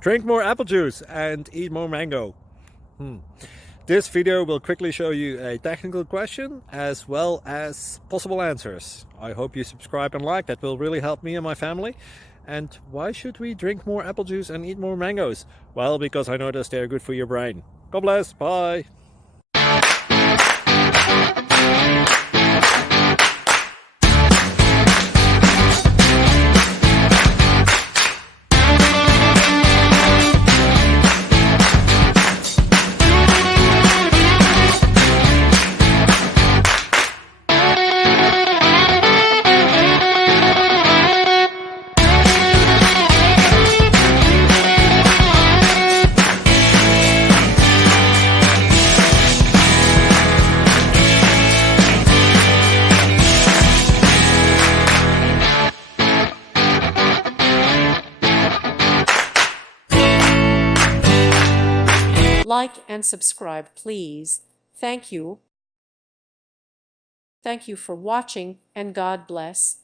Drink more apple juice and eat more mango. This video will quickly show you a technical question as well as possible answers. I hope you subscribe and like, that will really help me and my family. And why should we drink more apple juice and eat more mangoes? Well, because I noticed they're good for your brain. God bless, bye! Like and subscribe, please. Thank you. Thank you for watching, and God bless.